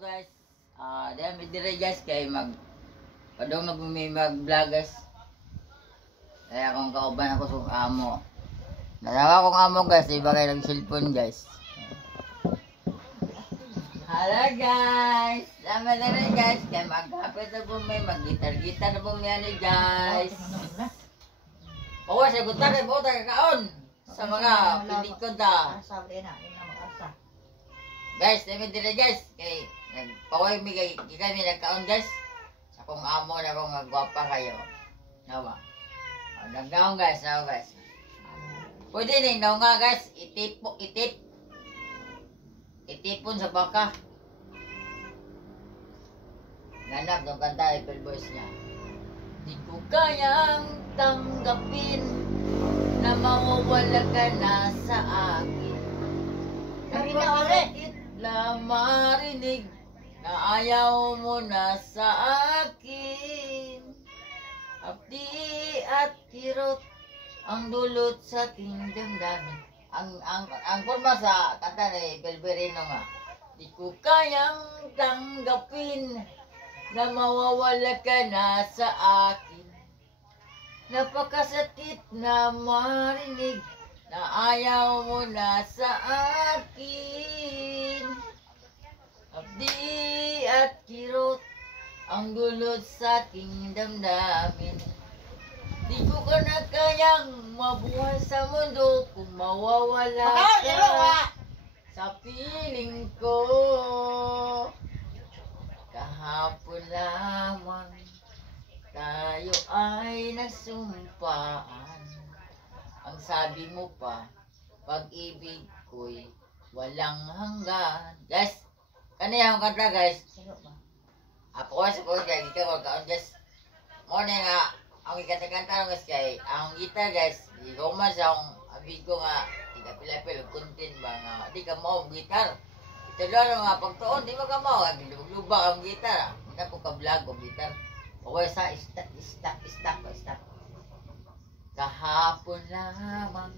guys. Dahil dire guys kay padong mag-vlog guys. Kaya kung kauban ako sa amo. Nalawa kong amo guys, iba kayo nag-cellphone guys. Hello guys. Sama na rin guys. Kaya mag-hapit na po may mag-gitar-gitar na po yan guys. Oo, sagot na kayo po kaon sa mga pinikon ta. Guys, dami dire guys. Kay nagpaway mi kami nagkaon guys. Sa kong amo na kong gwapa kayo. Nawa. Nagdaon guys, nawa guys. Pwede ning daw nga guys, itipon sa baka. Ganap ng kanta Apple Boys niya. Di ko kayang tanggapin na mawawala ka na sa akin. Napakasakit na marinig na ayaw mo na sa akin. Abdi at kirot ang dulot sa aking damdamin. Ang forma sa kanta ni Belberino nga. Di ko kayang tanggapin na mawawala ka na sa akin. Napakasakit na marinig na ayaw mo na sa akin. Abdi at kirot ang dulot sa aking damdamin. Di ko ka na kayang mabuhay sa mundo kung mawawala ka sa piling ko. Kahapon lamang tayo ay nagsumpaan. Ang sabi mo pa, pag-ibig ko'y walang hanggan. Guys, kanina yung kanta guys. Ako sa ko guys, ikaw kaon guys. Muna nga, ang ikanta-kanta guys kay, ang gitar guys, di ko man sa akong abigo nga, di ka pila-pila, kuntin ba nga, di ka mau gitar. Ito lang nga, pagtuon, di ba ka mau, lubak ang gitar. Hindi ko ka-vlog o gitar. Okay sa, stop. Kahapon lamang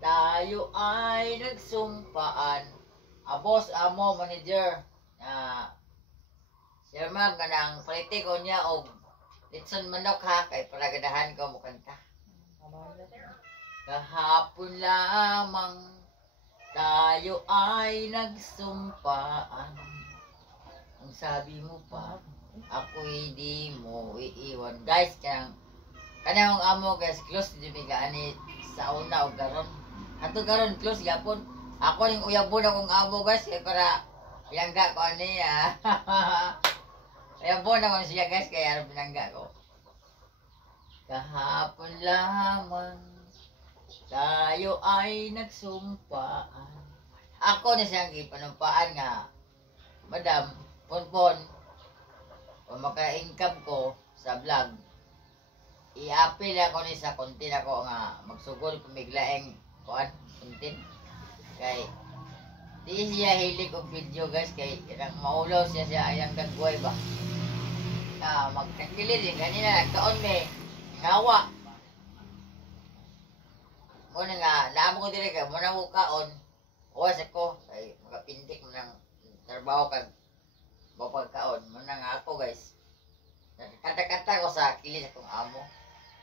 tayo ay nagsumpaan. Boss, amo, manager, Sir ma'am, kanang paliti ko niya o litson manok ha, kay paragadahan ko mo kanta. Kahapon lamang tayo ay nagsumpaan. Ang sabi mo pa, ako'y di mo iiwan. Guys, kanang amo guys, close di bigaani sa una o garon. Ato garon close yapon. Ako ning uyabon akong amo guys kay para bilangga ko ani uyabon ako siya guys kaya ara bilangga ko. Kahapon lamang tayo ay nagsumpaan. Ako na siyang gipanumpaan nga, Madam, ponpon, o maka-income ko sa vlog, i-appeal ako ni sa content ako nga magsugod pumiglaeng kuan content. Kay di siya hilig og video guys kay nang maulaw siya ayang dagway ba. Magkakili din kanina nagkaon me ngawa. Muna nga naamo ko dire kay muna ko kaon. Owas ako kay magapindik mo ng trabaho kag mapagkaon. Muna nga ako guys. Kanta-kanta ko sa kilis akong amo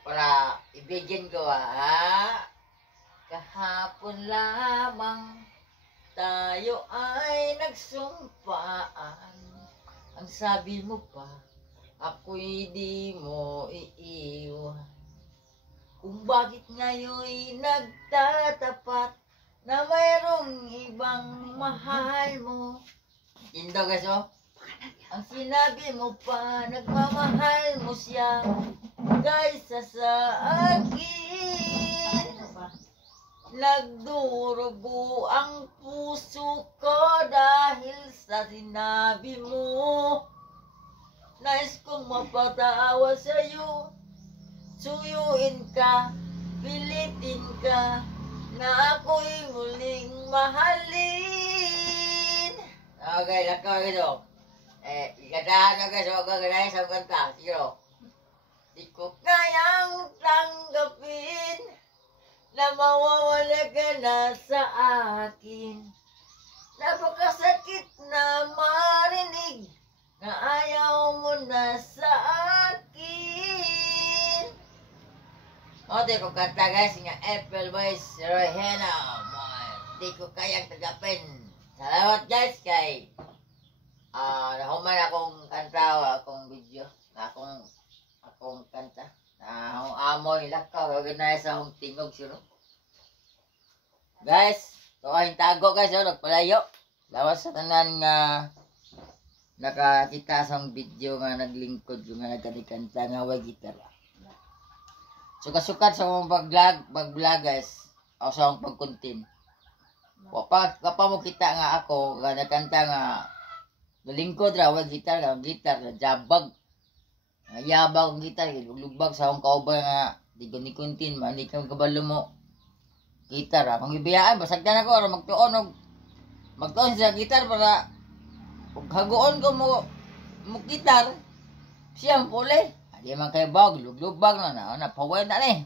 para ibigyan ko kahapon lamang tayo ay nagsumpaan. Ang sabi mo pa, ako'y di mo iiwan. Kung bakit ngayon'y nagtatapat na mayroong ibang mahal mo. Indo guys oh. Ang sinabi mo pa, nagmamahal mo siya kaysa sa akin. Nagdurugo ang puso ko dahil sa sinabi mo. Nais kong mapatawa sa'yo. Suyuin ka, pilitin ka, na ako'y muling mahalin. Okay, lakaw ito. Ikadahan na guys, huwag gaganahin sa kanta. Siguro. Di ko kayang tanggapin na mawawala ka na sa akin. Napakasakit naman di ko kanta guys nga April Boys Rohena. Di ko kayang tagapin. Salamat guys kay nahuman akong kanta, akong video, akong kanta. Akong amoy lakaw, organize akong tingog sino. Guys, tuwaing tago guys, nagpalayo. Lawas sa tanan nga nakakita sa video nga naglingkod yung nga nagkanikanta nga way gitara. Sukat-sukat sa mga pag-vlog guys, o sa mga pag-content. Kapag mo kita nga ako, nga nagkanta nga nalingkod ra, way gitar na jabag. Nga yabag ang gitar, lugbag sa akong kaubay nga, di ko ni kuntin, mani kang kabalo mo. Gitar ra, kung ibiyaan, basagdan ako, magtuon sa gitar para kung hagoon ko mo gitar, siya ang puli. Di man kayo bag, lugbag na, napaway na eh.